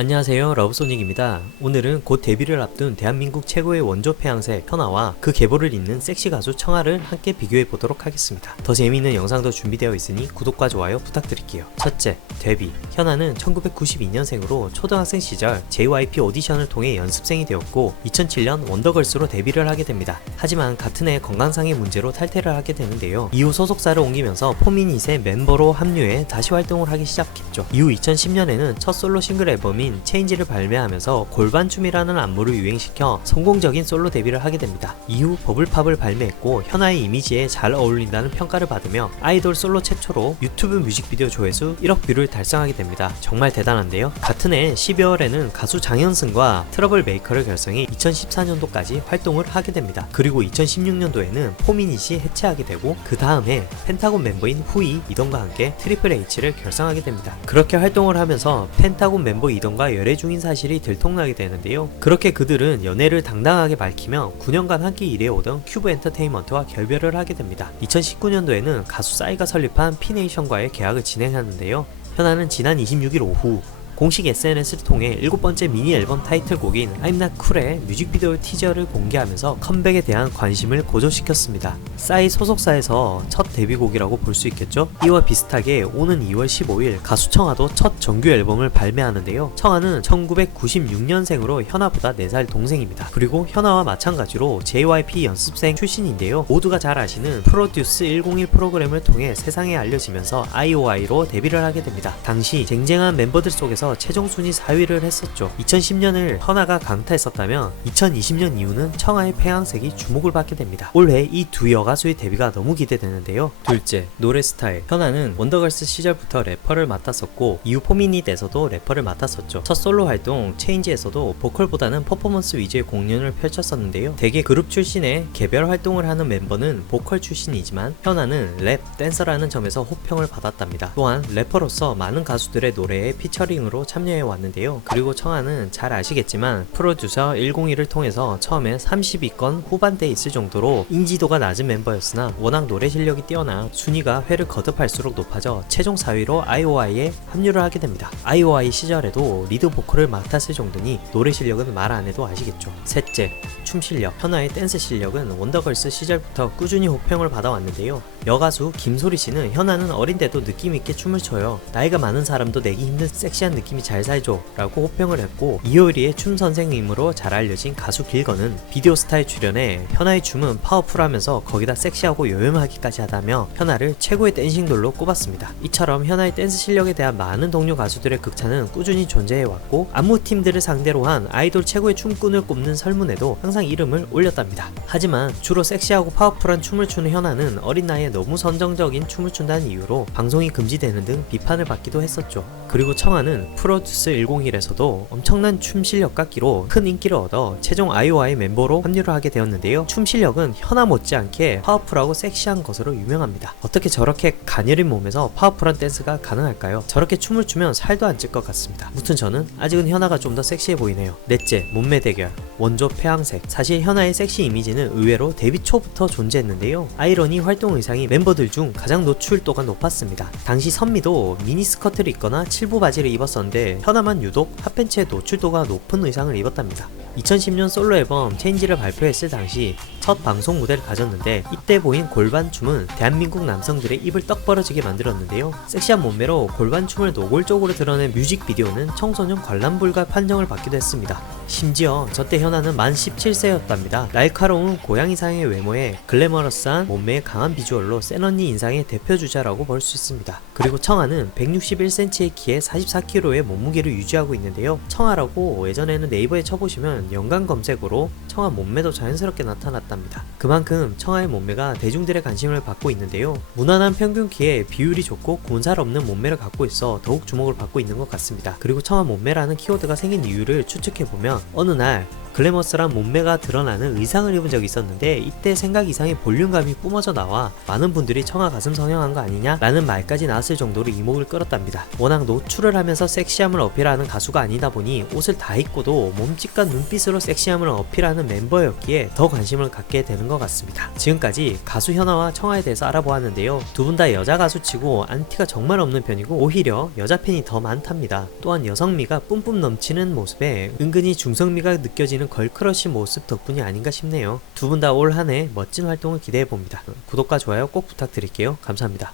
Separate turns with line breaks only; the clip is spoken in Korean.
안녕하세요 러브소닉입니다. 오늘은 곧 데뷔를 앞둔 대한민국 최고의 원조 폐양새 현아와 그 계보를 잇는 섹시 가수 청아를 함께 비교해 보도록 하겠습니다. 더 재미있는 영상도 준비되어 있으니 구독과 좋아요 부탁드릴게요. 첫째 데뷔. 현아는 1992년생으로 초등학생 시절 JYP 오디션을 통해 연습생이 되었고 2007년 원더걸스로 데뷔를 하게 됩니다. 하지만 같은 해 건강상의 문제로 탈퇴를 하게 되는데요. 이후 소속사를 옮기면서 포미닛의 멤버로 합류해 다시 활동을 하기 시작했죠. 이후 2010년에는 첫 솔로 싱글 앨범 인 체인지를 발매하면서 골반춤이라는 안무를 유행시켜 성공적인 솔로 데뷔를 하게 됩니다. 이후 버블팝을 발매했고 현아의 이미지에 잘 어울린다는 평가를 받으며 아이돌 솔로 최초로 유튜브 뮤직비디오 조회수 1억 뷰를 달성하게 됩니다. 정말 대단한데요. 같은 해 12월에는 가수 장현승과 트러블 메이커를 결성해 2014년도까지 활동을 하게 됩니다. 그리고 2016년도에는 포미닛이 해체하게 되고 그 다음 해 펜타곤 멤버인 후이 이동과 함께 트리플 H를 결성하게 됩니다. 그렇게 활동을 하면서 펜타곤 멤버 이 동과 연애 중인 사실이 들통나게 되는데요. 그렇게 그들은 연애를 당당하게 밝히며 9년간 함께 일해오던 큐브 엔터테인먼트와 결별을 하게 됩니다. 2019년도에는 가수 싸이가 설립한 피네이션과의 계약을 진행하는데요. 현아는 지난 26일 오후 공식 SNS를 통해 일곱 번째 미니 앨범 타이틀곡인 I'm Not Cool의 뮤직비디오 티저를 공개하면서 컴백에 대한 관심을 고조시켰습니다. 싸이 소속사에서 첫 데뷔곡이라고 볼 수 있겠죠? 이와 비슷하게 오는 2월 15일 가수 청아도 첫 정규 앨범을 발매하는데요. 청아는 1996년생으로 현아보다 4살 동생입니다. 그리고 현아와 마찬가지로 JYP 연습생 출신인데요. 모두가 잘 아시는 프로듀스 101 프로그램을 통해 세상에 알려지면서 IOI로 데뷔를 하게 됩니다. 당시 쟁쟁한 멤버들 속에서 최종 순위 4위를 했었죠. 2010년을 현아가 강타했었다면 2020년 이후는 청아의 폐양색이 주목을 받게 됩니다. 올해 이 두 여가수의 데뷔가 너무 기대되는데요. 둘째, 노래 스타일. 현아는 원더걸스 시절부터 래퍼를 맡았었고 이후 포미닛에서도 래퍼를 맡았었죠. 첫 솔로 활동 체인지에서도 보컬보다는 퍼포먼스 위주의 공연을 펼쳤었는데요. 대개 그룹 출신의 개별 활동을 하는 멤버는 보컬 출신이지만 현아는 랩, 댄서라는 점에서 호평을 받았답니다. 또한 래퍼로서 많은 가수들의 노래에 피처링으로 참여해 왔는데요. 그리고 청아는 잘 아시겠지만 프로듀서 101을 통해서 처음에 30위권 후반대에 있을 정도로 인지도가 낮은 멤버였으나 워낙 노래 실력이 뛰어나 순위가 회를 거듭할수록 높아져 최종 4위로 IOI에 합류를 하게 됩니다. IOI 시절에도 리드 보컬을 맡았을 정도니 노래 실력은 말 안 해도 아시겠죠. 셋째, 춤 실력. 현아의 댄스 실력은 원더걸스 시절부터 꾸준히 호평을 받아왔는데요. 여가수 김소리 씨는 현아는 어린데도 느낌있게 춤을 춰요. 나이가 많은 사람도 내기 힘든 섹시한 느낌 이 잘 살죠. 라고 호평을 했고, 이효리의 춤 선생님으로 잘 알려진 가수 길건은 비디오 스타에 출연해 현아의 춤은 파워풀하면서 거기다 섹시하고 요염하기까지 하다며 현아를 최고의 댄싱돌로 꼽았습니다. 이처럼 현아의 댄스 실력에 대한 많은 동료 가수들의 극찬은 꾸준히 존재해왔고, 안무팀들을 상대로 한 아이돌 최고의 춤꾼을 꼽는 설문에도 항상 이름을 올렸답니다. 하지만 주로 섹시하고 파워풀한 춤을 추는 현아는 어린 나이에 너무 선정적인 춤을 춘다는 이유로 방송이 금지되는 등 비판을 받기도 했었죠. 그리고 청아는 프로듀스 101에서도 엄청난 춤 실력과 끼로 큰 인기를 얻어 최종 아이오아이 멤버로 합류를 하게 되었는데요. 춤 실력은 현아 못지않게 파워풀하고 섹시한 것으로 유명합니다. 어떻게 저렇게 가녀린 몸에서 파워풀한 댄스가 가능할까요? 저렇게 춤을 추면 살도 안 찔 것 같습니다. 무튼 저는 아직은 현아가 좀 더 섹시해 보이네요. 넷째, 몸매 대결. 원조 폐양색. 사실 현아의 섹시 이미지는 의외로 데뷔 초부터 존재했는데요. 아이러니 활동 의상이 멤버들 중 가장 노출도가 높았습니다. 당시 선미도 미니스커트를 입거나 칠부 바지를 입었었 는데 현아만 유독 핫팬츠의 노출도가 높은 의상을 입었답니다. 2010년 솔로 앨범 체인지를 발표했을 당시 첫 방송 무대를 가졌는데 이때 보인 골반춤은 대한민국 남성들의 입을 떡 벌어지게 만들었는데요. 섹시한 몸매로 골반춤을 노골적으로 드러낸 뮤직비디오는 청소년 관람 불가 판정을 받기도 했습니다. 심지어 저때 현아는 만 17세였답니다. 날카로운 고양이상의 외모에 글래머러스한 몸매의 강한 비주얼로 센 언니 인상의 대표 주자라고 볼 수 있습니다. 그리고 청아는 161cm의 키에 44kg의 몸무게를 유지하고 있는데요. 청아라고 예전에는 네이버에 쳐보시면 연관 검색으로 청아 몸매도 자연스럽게 나타났답니다. 그만큼 청아의 몸매가 대중들의 관심을 받고 있는데요. 무난한 평균 키에 비율이 좋고 군살 없는 몸매를 갖고 있어 더욱 주목을 받고 있는 것 같습니다. 그리고 청아 몸매라는 키워드가 생긴 이유를 추측해보면 어느 날 글래머스란 몸매가 드러나는 의상을 입은 적이 있었는데 이때 생각 이상의 볼륨감이 뿜어져 나와 많은 분들이 청아 가슴 성형한 거 아니냐 라는 말까지 나왔을 정도로 이목을 끌었답니다. 워낙 노출을 하면서 섹시함을 어필하는 가수가 아니다 보니 옷을 다 입고도 몸짓과 눈빛으로 섹시함을 어필하는 멤버였기에 더 관심을 갖게 되는 것 같습니다. 지금까지 가수 현아와 청아에 대해서 알아보았는데요. 두 분 다 여자 가수치고 안티가 정말 없는 편이고 오히려 여자 팬이 더 많답니다. 또한 여성미가 뿜뿜 넘치는 모습에 은근히 중성미가 느껴지 는 걸크러쉬 모습 덕분이 아닌가 싶네요. 두 분 다 올 한 해 멋진 활동을 기대해 봅니다. 구독과 좋아요 꼭 부탁드릴게요. 감사합니다.